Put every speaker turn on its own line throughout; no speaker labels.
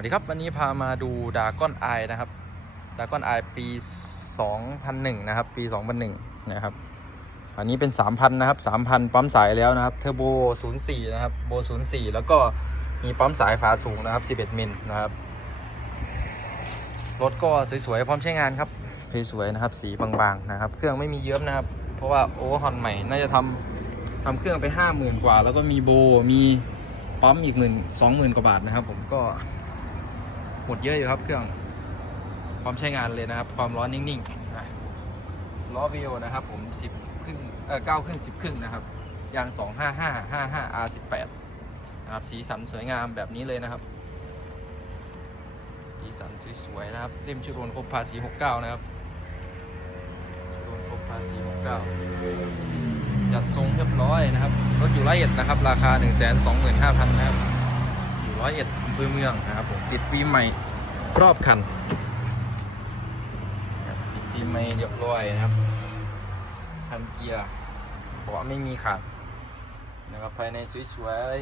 วัสดีครับ วันนี้พามาดูดาก้อนไอนะครับดาก้อนไอปี 2001 นะครับ ปี 2001 นะครับ อันนี้เป็น 3,000 นะครับ 3,000 ปั๊มสายแล้วนะครับ เทอร์โบ 04 นะครับ โบ 04 แล้วก็มีปั๊มสายฝาสูงนะครับ 11 มิลนะครับ รถก็สวยๆ พร้อมใช้งานครับ สวยๆ นะครับ สีบางๆ นะครับ เครื่องไม่มีเยิ้มนะครับ เพราะว่าโอเวอร์ฮอนใหม่ น่าจะทำทำเครื่องไป 50,000 กว่า แล้วก็มีโบ มีปั๊มอีกหมื่นสองหมื่นกว่าบาทนะครับ ผมก็ หมดเยอะอยู่ครับเครื่องพร้อมใช้งานเลยนะครับ ความร้อนนิ่งๆล้อวิวนะครับผม 10 ครึ่งเออ9ครึ่ง10ครึ่งนะครับยาง 255 55 R18 นะครับสีสันสวยงามแบบนี้เลยนะครับ สีสันสวยๆนะครับเล่มชุดโอนครบภาษี 69 นะครับชุดโอนครบภาษี 69 จัดทรงเรียบร้อยนะครับรถอยู่ร้อยเอ็ดนะครับ ราคา 125,000 นะครับ อยู่ร้อยเอ็ด อำเภอเมืองนะครับผมติดฟิล์มใหม่รอบคันครับติดฟิล์มใหม่เรียบร้อยนะครับคันเกียร์เบาะไม่มีขาดนะครับภายในสวย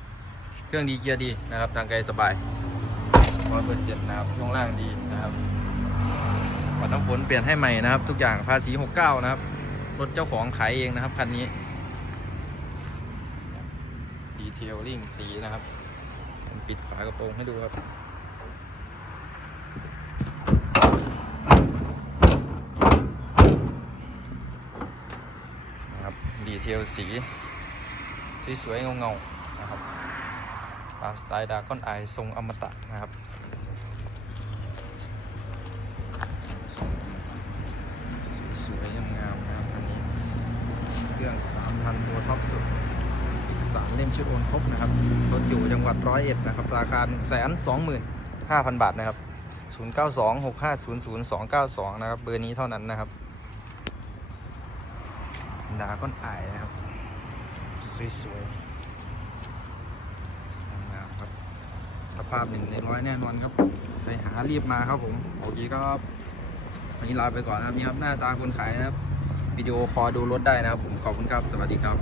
ๆเครื่องดีเกียร์ดีนะครับทางไกลสบายร้อยเปอร์เซ็นต์นะครับช่วงล่างดีนะครับปัดน้ำฝนเปลี่ยนให้ใหม่นะครับ ทุกอย่างภาษี69นะครับรถเจ้าของขายเองนะครับคันนี้ดีเทลลิ่งสีนะครับ ผมปิดฝากระโปรงให้ดูครับนะครับดีเทลสีสวยๆเงาๆนะครับตามสไตล์ดาก้อนไอทรงอมตะนะครับสวยๆงามๆนะครับอันนี้เครื่อง 3,000 ตัวท็อปสุด สารเล่มชุดโอนครบนะครับรถอยู่จังหวัดร้อยเอ็ดนะครับ ราคา 1 2 5 0 0 0 บาทนะครับ 092 6500 292 นะครับ เบอร์นี้เท่านั้นนะครับดาก้อนอายนะครับ สวยๆสวยงามครับ สภาพหนึ่งในร้อยแน่นอนครับ ไปหารีบมาครับผม โอเคครับวันนี้ลาไปก่อนนะครับ นี่ครับ หน้าตาคนขายนะครับ วิดีโอคอลดูรถได้นะครับผม ขอบคุณครับ สวัสดีครับ